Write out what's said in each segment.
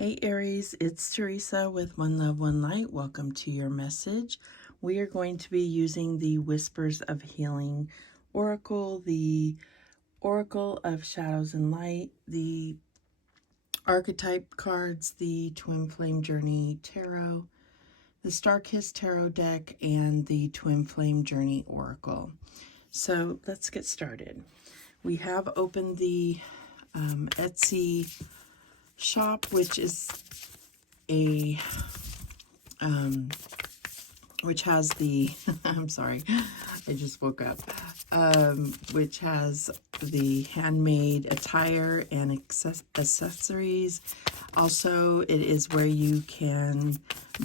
Hey Aries, it's Teresa with One Love, One Light. Welcome to your message. We are going to be using the Whispers of Healing Oracle, the Oracle of Shadows and Light, the Archetype cards, the Twin Flame Journey Tarot, the Star Kiss Tarot deck, and the Twin Flame Journey Oracle. So let's get started. We have opened the Etsy shop, which is a which has the I'm sorry, I just woke up, which has the handmade attire and accessories. Also, it is where you can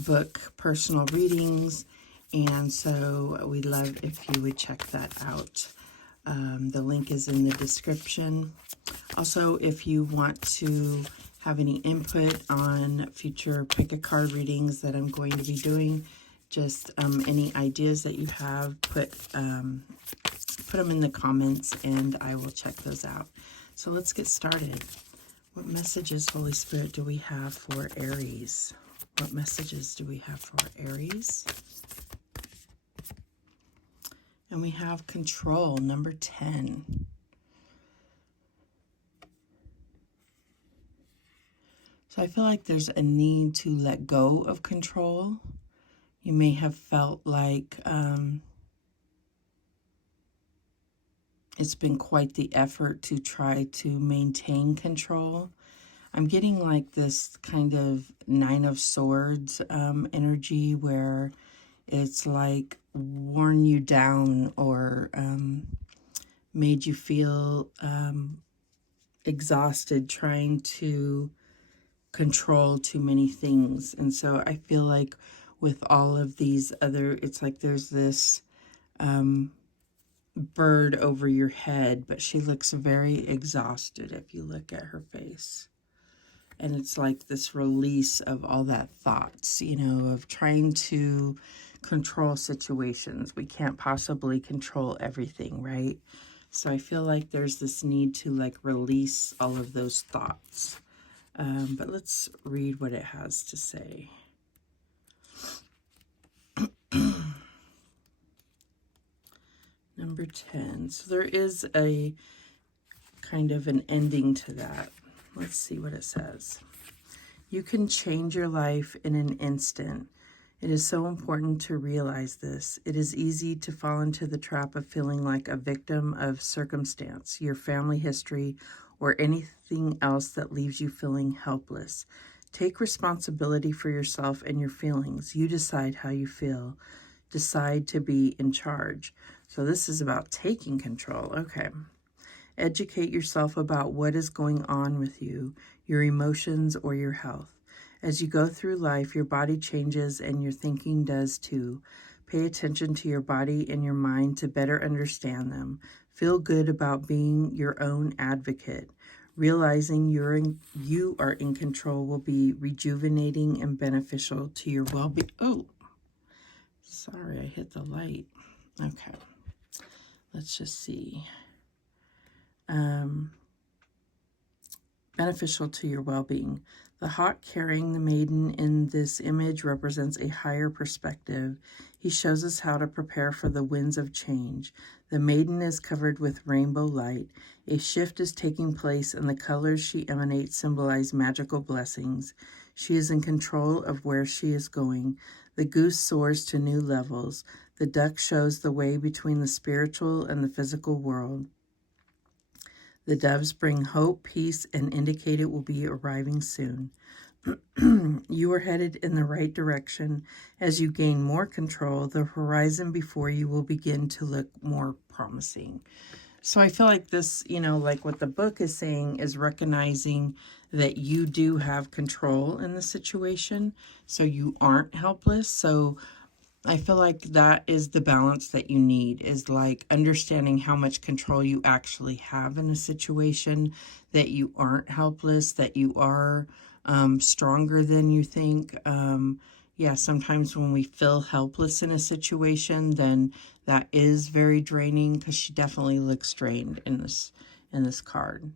book personal readings, and so we'd love if you would check that out. The link is in the description. Also, if you want to have any input on future pick a card readings that I'm going to be doing, just any ideas that you have, put them in the comments and I will check those out. So let's get started. What messages, Holy Spirit, do we have for Aries? What messages do we have for Aries? And we have control, number 10. So I feel like there's a need to let go of control. You may have felt like it's been quite the effort to try to maintain control. I'm getting like this kind of Nine of Swords energy where it's like worn you down or made you feel exhausted trying to control too many things. And so I feel like with all of these other, it's like there's this bird over your head, but she looks very exhausted if you look at her face. And it's like this release of all that thoughts, you know, of trying to control situations. We can't possibly control everything, right? So I feel like there's this need to like release all of those thoughts. But let's read what it has to say. Number 10. So there is a kind of an ending to that. Let's see what it says. You can change your life in an instant. It is so important to realize this. It is easy to fall into the trap of feeling like a victim of circumstance, your family history, or anything else that leaves you feeling helpless. Take responsibility for yourself and your feelings. You decide how you feel. Decide to be in charge. So this is about taking control. Okay. Educate yourself about what is going on with you, your emotions, or your health. As you go through life, your body changes and your thinking does too. Pay attention to your body and your mind to better understand them. Feel good about being your own advocate. Realizing you are in control will be rejuvenating and beneficial to your well-being. Oh, sorry, I hit the light. Okay, let's just see. Beneficial to your well-being. The hawk carrying the maiden in this image represents a higher perspective. He shows us how to prepare for the winds of change. The maiden is covered with rainbow light. A shift is taking place, and the colors she emanates symbolize magical blessings. She is in control of where she is going. The goose soars to new levels. The duck shows the way between the spiritual and the physical world. The doves bring hope, peace, and indicate it will be arriving soon. You are headed in the right direction. As you gain more control, the horizon before you will begin to look more promising. So I feel like this, you know, like what the book is saying is recognizing that you do have control in the situation, so you aren't helpless. So I feel like that is the balance that you need, is like understanding how much control you actually have in a situation, that you aren't helpless, that you are stronger than you think. Yeah, sometimes when we feel helpless in a situation, then that is very draining, because she definitely looks drained in this card.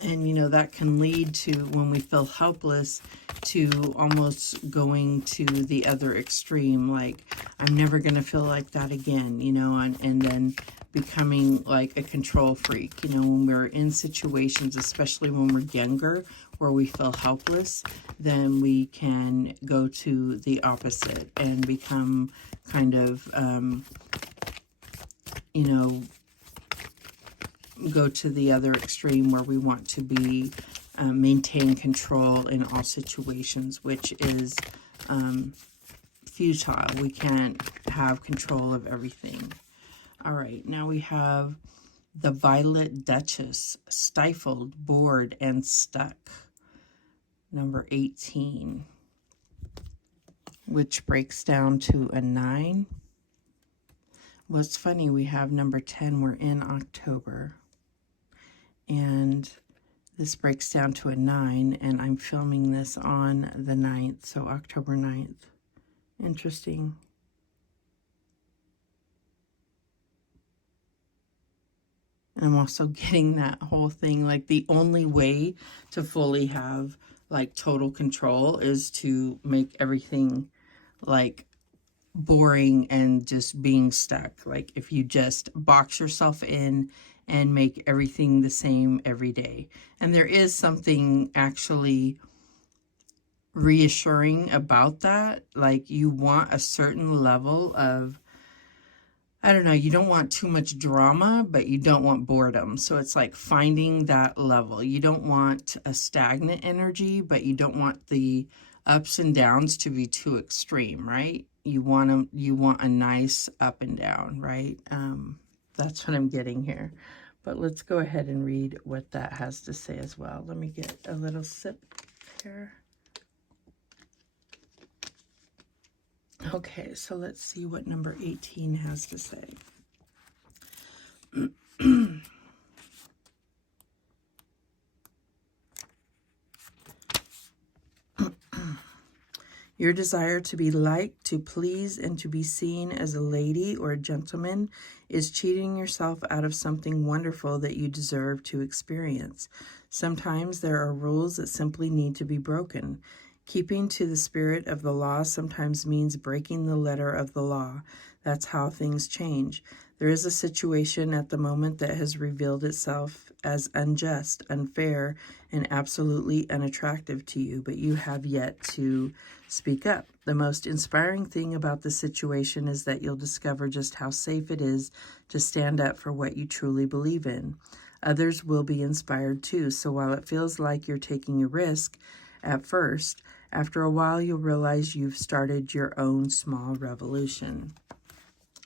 And, you know, that can lead to, when we feel helpless, to almost going to the other extreme. Like, I'm never going to feel like that again, you know, and then becoming like a control freak. You know, when we're in situations, especially when we're younger, where we feel helpless, then we can go to the opposite and become kind of, you know, go to the other extreme where we want to be maintain control in all situations, which is futile. We can't have control of everything. All right, now we have the Violet Duchess, stifled, bored, and stuck. Number 18, which breaks down to a 9. What's funny, we have number 10, we're in October. And this breaks down to a 9, and I'm filming this on the 9th, so October 9th. Interesting. And I'm also getting that whole thing, like the only way to fully have like total control is to make everything like boring and just being stuck. Like if you just box yourself in and make everything the same every day. And there is something actually reassuring about that. Like you want a certain level of, I don't know, you don't want too much drama, but you don't want boredom. So it's like finding that level. You don't want a stagnant energy, but you don't want the ups and downs to be too extreme, right? You want a nice up and down, right? That's what I'm getting here. But let's go ahead and read what that has to say as well. Let me get a little sip here. Okay, so let's see what number 18 has to say. Your desire to be liked, to please, and to be seen as a lady or a gentleman is cheating yourself out of something wonderful that you deserve to experience. Sometimes there are rules that simply need to be broken. Keeping to the spirit of the law sometimes means breaking the letter of the law. That's how things change. There is a situation at the moment that has revealed itself as unjust, unfair, and absolutely unattractive to you, but you have yet to speak up. The most inspiring thing about the situation is that you'll discover just how safe it is to stand up for what you truly believe in. Others will be inspired too, so while it feels like you're taking a risk at first, after a while you'll realize you've started your own small revolution.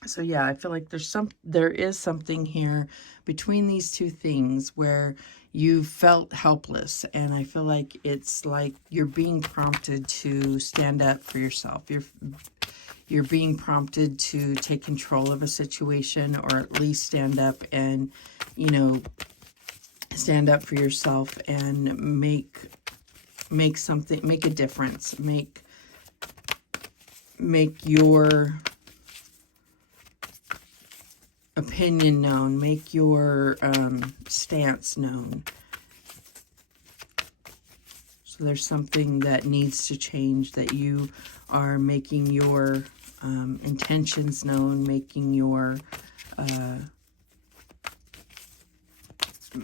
So yeah, I feel like there is something here between these two things where you felt helpless, and I feel like it's like you're being prompted to stand up for yourself. You're being prompted to take control of a situation, or at least stand up and, you know, stand up for yourself and make a difference, make your opinion known, make your stance known. So there's something that needs to change, that you are making your intentions known, making your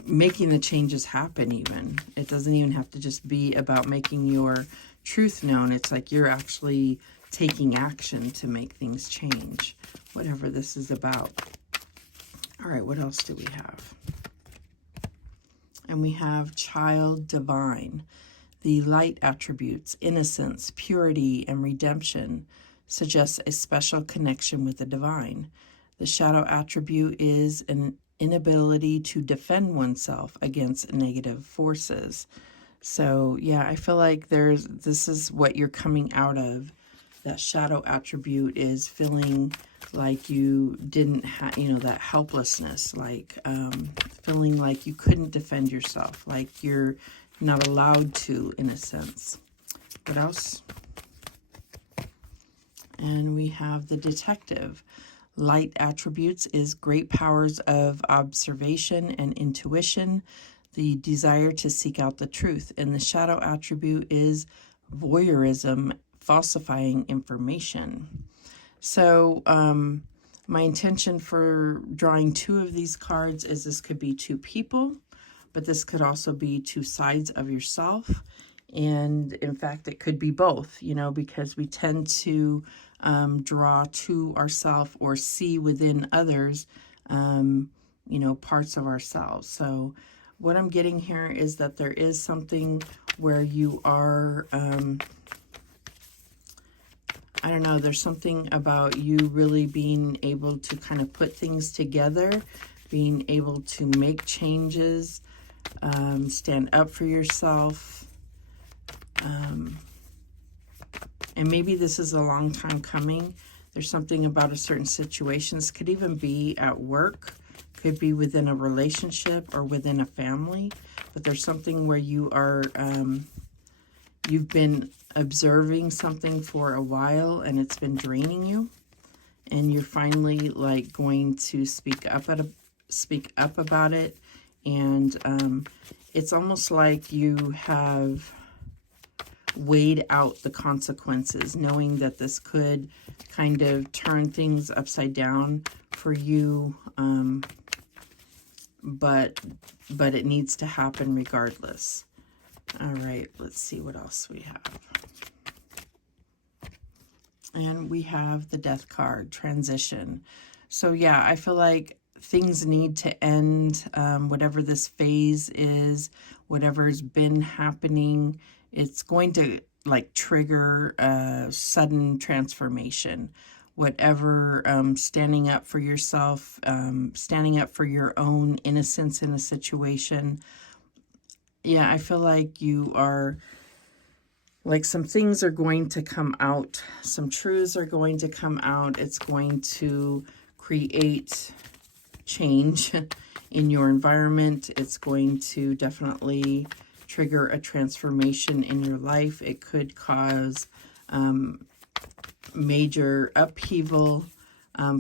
making the changes happen. Even it doesn't even have to just be about making your truth known. It's like you're actually taking action to make things change, whatever this is about. All right, what else do we have? And we have Child Divine. The light attributes, innocence, purity, and redemption, suggests a special connection with the divine. The shadow attribute is an inability to defend oneself against negative forces. So yeah, I feel like this is what you're coming out of. That shadow attribute is feeling like you didn't have, you know, that helplessness, like feeling like you couldn't defend yourself, like you're not allowed to, in a sense. What else? And we have the Detective. Light attributes is great powers of observation and intuition. the desire to seek out the truth. And the shadow attribute is voyeurism, falsifying information. So my intention for drawing 2 of these cards is this could be 2 people, but this could also be 2 sides of yourself. And in fact, it could be both, you know, because we tend to draw to ourselves or see within others, you know, parts of ourselves. So what I'm getting here is that there is something where you are, I don't know, there's something about you really being able to kind of put things together, being able to make changes, stand up for yourself. And maybe this is a long time coming. There's something about a certain situation. This could even be at work, could be within a relationship or within a family. But there's something where you are, you've been observing something for a while and it's been draining you. And you're finally like going to speak up about it. And it's almost like you have weighed out the consequences, knowing that this could kind of turn things upside down for you, but it needs to happen regardless. All right, let's see what else we have. And we have the Death card, transition. So yeah, I feel like things need to end, whatever this phase is, whatever's been happening. It's going to like trigger a sudden transformation. Whatever, standing up for yourself, standing up for your own innocence in a situation. Yeah, I feel like you are, like some things are going to come out. Some truths are going to come out. It's going to create change in your environment. It's going to definitely trigger a transformation in your life. It could cause major upheaval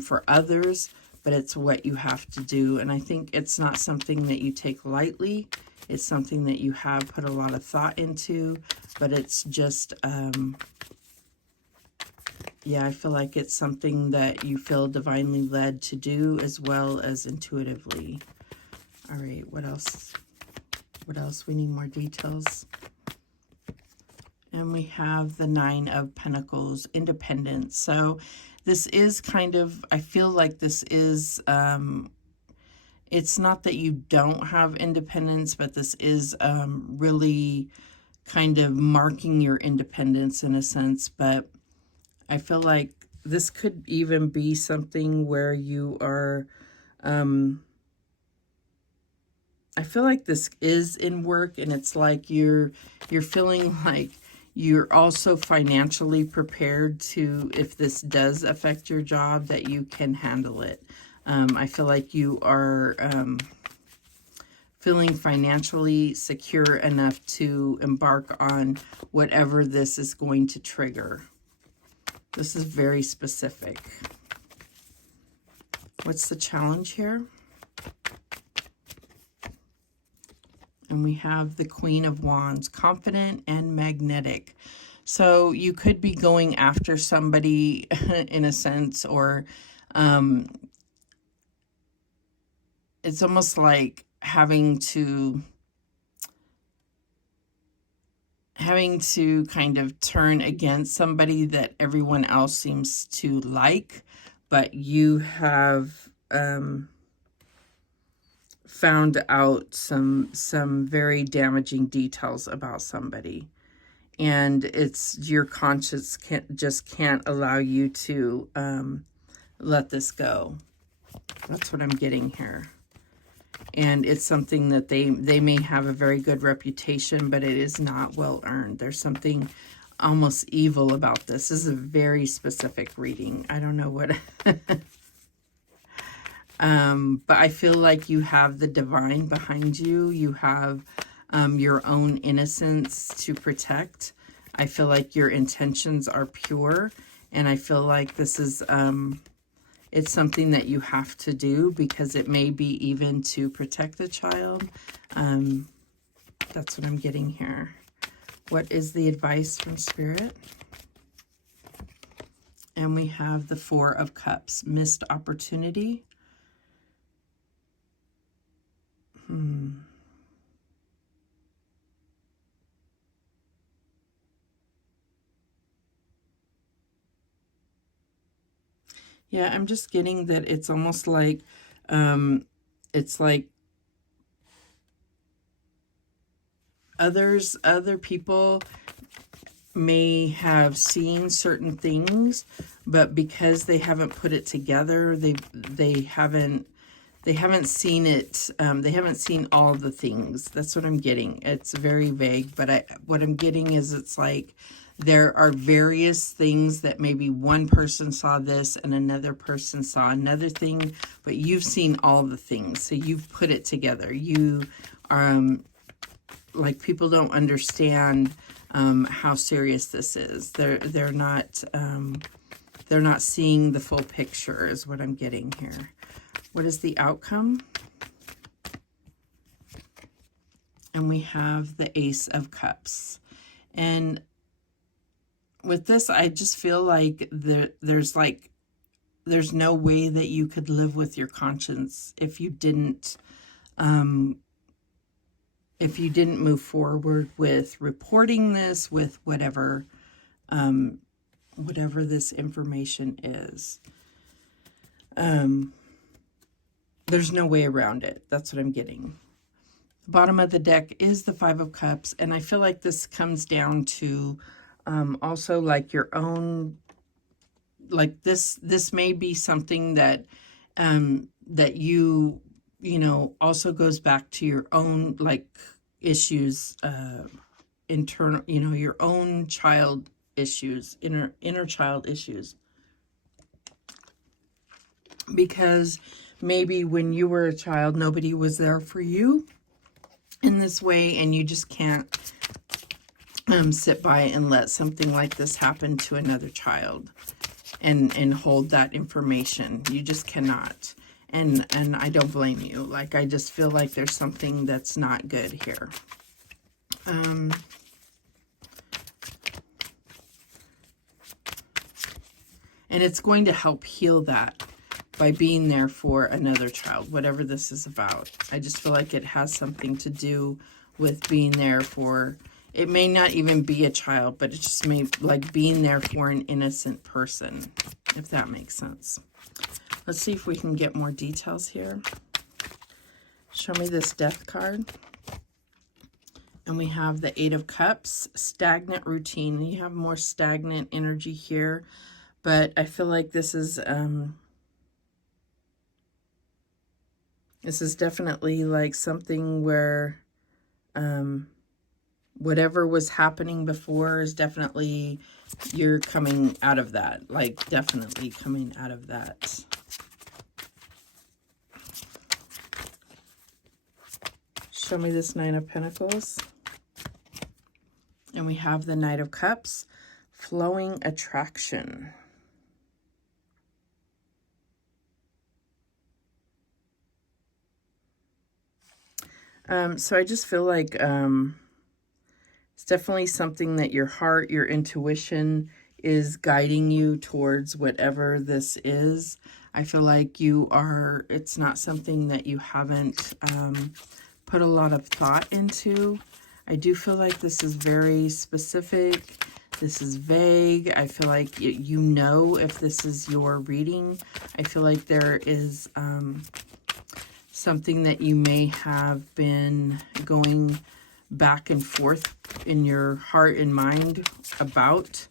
for others, but it's what you have to do. And I think it's not something that you take lightly. It's something that you have put a lot of thought into, but it's just, yeah, I feel like it's something that you feel divinely led to do as well as intuitively. All right, what else? What else? We need more details. And we have the 9 of Pentacles, independence. So this is kind of, I feel like this is, it's not that you don't have independence, but this is really kind of marking your independence in a sense. But I feel like this could even be something where you are, I feel like this is in work, and it's like you're feeling like you're also financially prepared to, if this does affect your job, that you can handle it. I feel like you are feeling financially secure enough to embark on whatever this is going to trigger. This is very specific. What's the challenge here? And we have the Queen of Wands, confident and magnetic. So you could be going after somebody in a sense, or it's almost like having to kind of turn against somebody that everyone else seems to like, but you have found out some very damaging details about somebody, and it's your conscience can't allow you to let this go. That's what I'm getting here. And it's something that they may have a very good reputation, but it is not well earned. There's something almost evil about this. This is a very specific reading. I don't know what but I feel like you have the divine behind you. You have your own innocence to protect. I feel like your intentions are pure, and I feel like this is it's something that you have to do because it may be even to protect the child. That's what I'm getting here. What is the advice from Spirit? And we have the Four of Cups, missed opportunity. Yeah, I'm just getting that it's almost like, it's like other people may have seen certain things, but because they haven't put it together, they haven't seen it. They haven't seen all the things. That's what I'm getting. It's very vague, but what I'm getting is it's like there are various things that maybe one person saw this and another person saw another thing, but you've seen all the things, so you've put it together. You like, people don't understand how serious this is. They're not seeing the full picture is what I'm getting here. What is the outcome? And we have the Ace of Cups. And with this, I just feel like there's no way that you could live with your conscience if you didn't move forward with reporting this, with whatever this information is. There's no way around it. That's what I'm getting. The bottom of the deck is the Five of Cups, and I feel like this comes down to also like your own, like this may be something that that you know, also goes back to your own like issues, internal, you know, your own child issues, inner child issues. Because maybe when you were a child, nobody was there for you in this way, and you just can't sit by and let something like this happen to another child and hold that information. You just cannot. And I don't blame you. Like, I just feel like there's something that's not good here. And it's going to help heal that by being there for another child, whatever this is about. I just feel like it has something to do with being there for, it may not even be a child, but it just may, like, being there for an innocent person, if that makes sense. Let's see if we can get more details here. Show me this Death card. And we have the Eight of Cups, stagnant routine. You have more stagnant energy here, but I feel like this is definitely like something where whatever was happening before is definitely, you're coming out of that, like definitely coming out of that. Show me this Nine of Pentacles. And we have the Knight of Cups, flowing attraction. So I just feel like it's definitely something that your heart, your intuition is guiding you towards whatever this is. I feel like it's not something that you haven't put a lot of thought into. I do feel like this is very specific. This is vague. I feel like you know if this is your reading. I feel like there is something that you may have been going back and forth in your heart and mind about.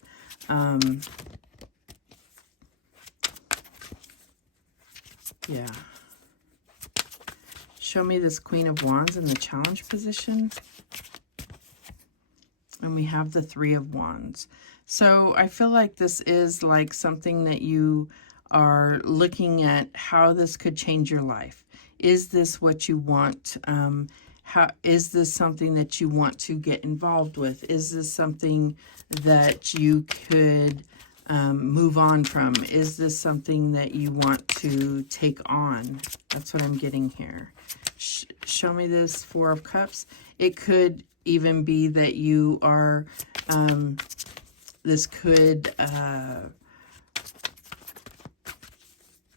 Yeah. Show me this Queen of Wands in the challenge position. And we have the Three of Wands. So I feel like this is like something that you are looking at how this could change your life. Is this what you want? Is this something that you want to get involved with? Is this something that you could move on from? Is this something that you want to take on? That's what I'm getting here. Show me this Four of Cups. It could even be that you are, this could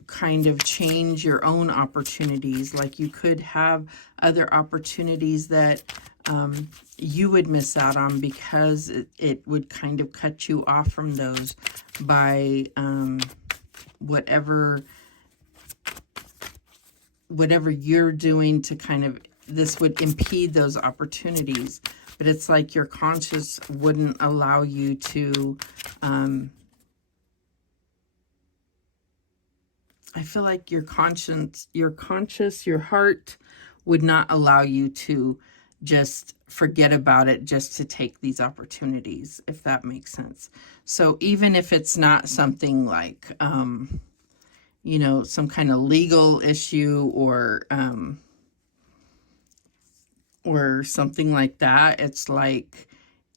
kind of change your own opportunities. Like you could have other opportunities that you would miss out on because it would kind of cut you off from those by whatever you're doing to kind of, this would impede those opportunities. But it's like your conscience wouldn't allow you to, I feel like your conscience, your heart would not allow you to just forget about it just to take these opportunities, if that makes sense. So even if it's not something like, you know, some kind of legal issue or something like that, it's like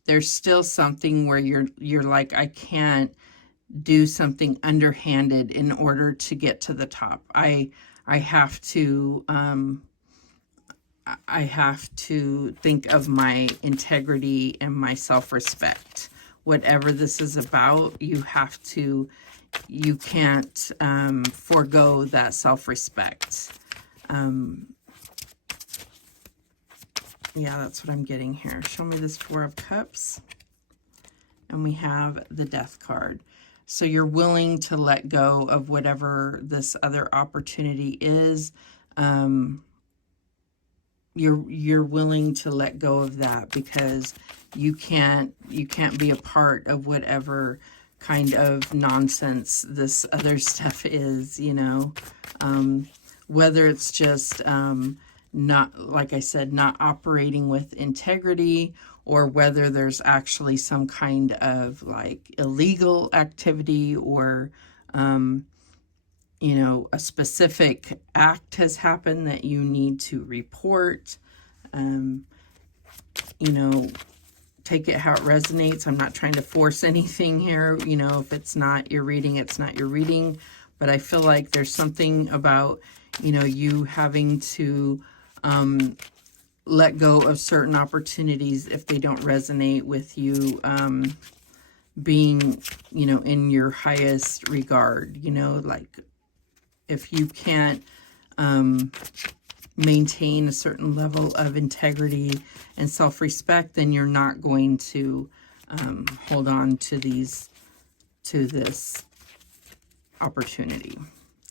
there's still something where you're like, I can't do something underhanded in order to get to the top. I have to think of my integrity and my self-respect. Whatever this is about, you can't forego that self-respect. Yeah, that's what I'm getting here. Show me this Four of Cups. And we have the Death card. So you're willing to let go of whatever this other opportunity is. You're willing to let go of that because you can't be a part of whatever kind of nonsense this other stuff is, you know. Whether it's just not, like I said, not operating with integrity, or whether there's actually some kind of like illegal activity, or you know, a specific act has happened that you need to report. You know, take it how it resonates. I'm not trying to force anything here. You know, if it's not your reading, it's not your reading. But I feel like there's something about, you know, you having to let go of certain opportunities if they don't resonate with you, being, you know, in your highest regard. You know, like if you can't maintain a certain level of integrity and self-respect, then you're not going to hold on to this opportunity.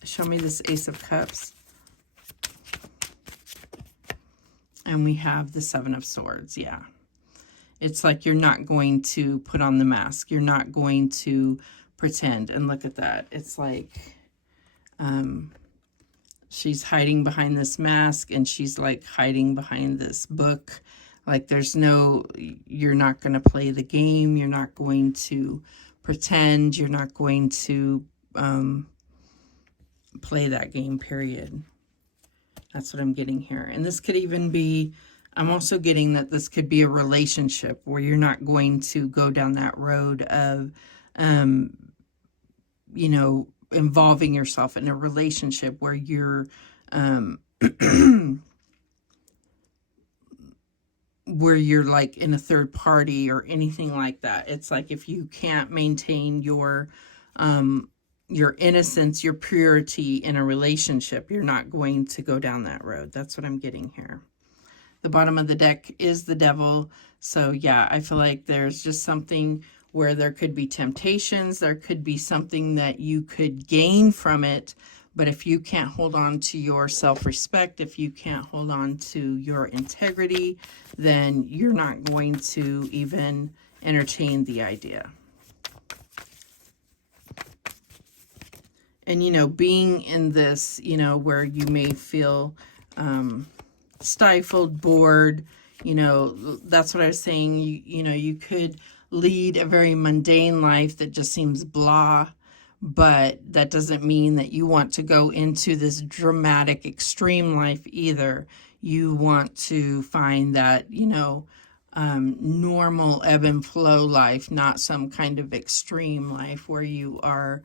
Show me this Ace of Cups. And we have the Seven of Swords. Yeah. It's like you're not going to put on the mask. You're not going to pretend. And look at that. It's like she's hiding behind this mask, and she's like hiding behind this book. Like there's no, you're not going to play the game. You're not going to pretend. You're not going to play that game, period. That's what I'm getting here. And this could even be, I'm also getting that this could be a relationship where you're not going to go down that road of, you know, involving yourself in a relationship where you're, where you're like in a third party or anything like that. It's like if you can't maintain your innocence, your purity in a relationship, you're not going to go down that road. That's what I'm getting here. The bottom of the deck is the Devil. So yeah, I feel like there's just something where there could be temptations. There could be something that you could gain from it. But if you can't hold on to your self-respect, if you can't hold on to your integrity, then you're not going to even entertain the idea. And, you know, being in this, you know, where you may feel stifled, bored, you know, that's what I was saying. You know, you could lead a very mundane life that just seems blah, but that doesn't mean that you want to go into this dramatic, extreme life either. You want to find that, you know, normal ebb and flow life, not some kind of extreme life where you are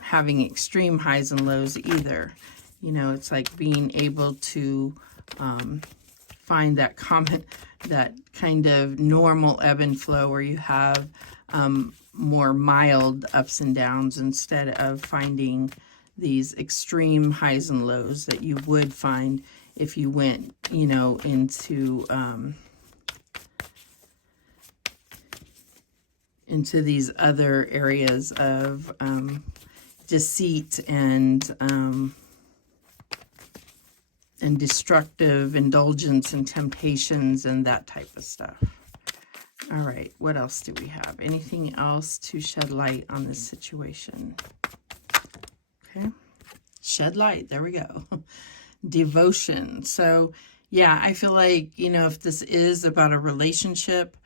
having extreme highs and lows either. You know, it's like being able to find that that kind of normal ebb and flow where you have more mild ups and downs instead of finding these extreme highs and lows that you would find if you went, you know, into these other areas of deceit and destructive indulgence and temptations and that type of stuff. All right, what else do we have? Anything else to shed light on this situation? Okay, shed light, there we go. Devotion. So yeah, I feel like, you know, if this is about a relationship,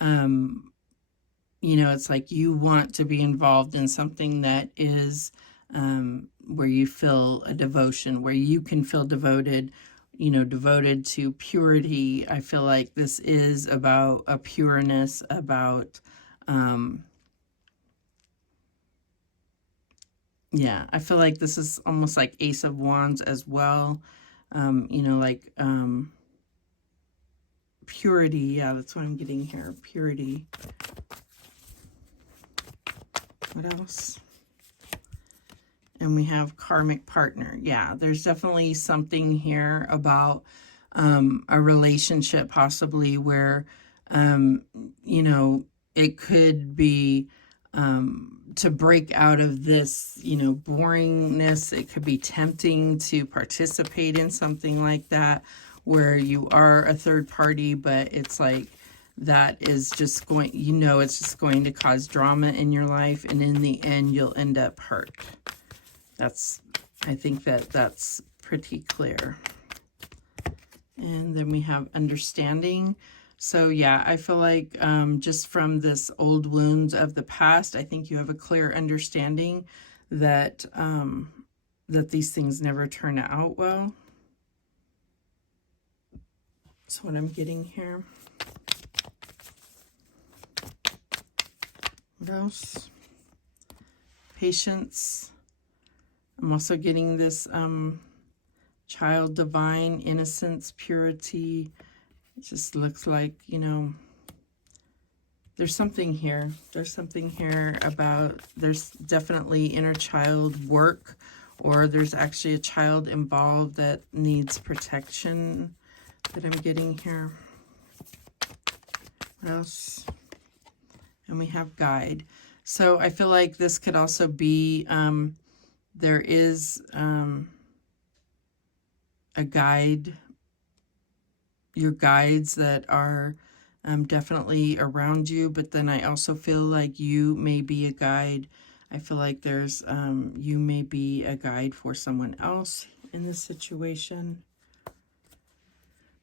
you know, it's like you want to be involved in something that is where you feel a devotion, where you can feel devoted, you know, devoted to purity. I feel like this is about a pureness, about, yeah, I feel like this is almost like Ace of Wands as well. You know, like purity. Yeah, that's what I'm getting here. Purity. What else? And we have karmic partner. Yeah, there's definitely something here about a relationship possibly where, you know, it could be to break out of this, you know, boringness. It could be tempting to participate in something like that where you are a third party, but it's like, that is just going, you know, it's just going to cause drama in your life, and in the end you'll end up hurt. I think that's pretty clear. And then we have understanding. So yeah, I feel like just from this old wounds of the past, I think you have a clear understanding that that these things never turn out well. That's what I'm getting here. What else? Patience. I'm also getting this child divine, innocence, purity. It just looks like, you know, there's something here. There's something here about, there's definitely inner child work, or there's actually a child involved that needs protection that I'm getting here. What else? And we have guide. So I feel like this could also be, there is a guide, your guides that are definitely around you, but then I also feel like you may be a guide. I feel like there's, you may be a guide for someone else in this situation.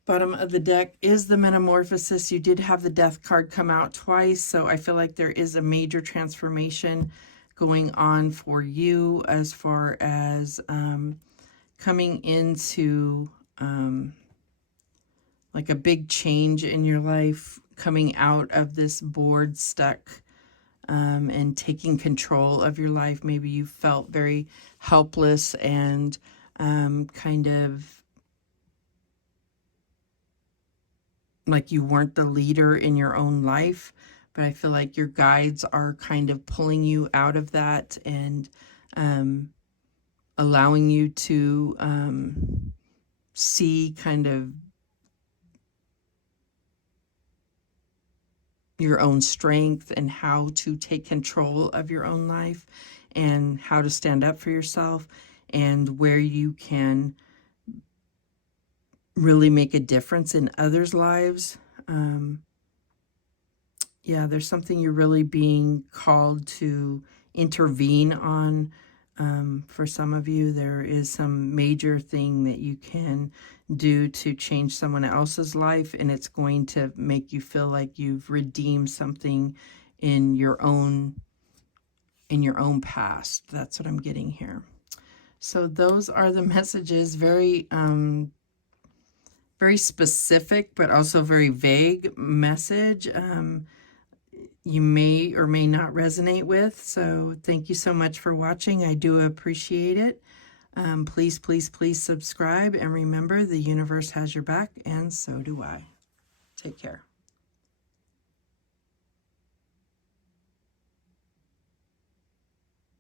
Bottom of the deck is the Metamorphosis. You did have the Death card come out twice, so I feel like there is a major transformation going on for you as far as coming into like a big change in your life, coming out of this bored, stuck, and taking control of your life. Maybe you felt very helpless and kind of like you weren't the leader in your own life, but I feel like your guides are kind of pulling you out of that and allowing you to see kind of your own strength and how to take control of your own life and how to stand up for yourself and where you can really make a difference in others' lives. Yeah, there's something you're really being called to intervene on. For some of you, there is some major thing that you can do to change someone else's life, and it's going to make you feel like you've redeemed something in your own past. That's what I'm getting here. So those are the messages. Very very specific, but also very vague message. You may or may not resonate with. So thank you so much for watching. I do appreciate it. Please, please, please subscribe. And remember, the universe has your back, and so do I. Take care.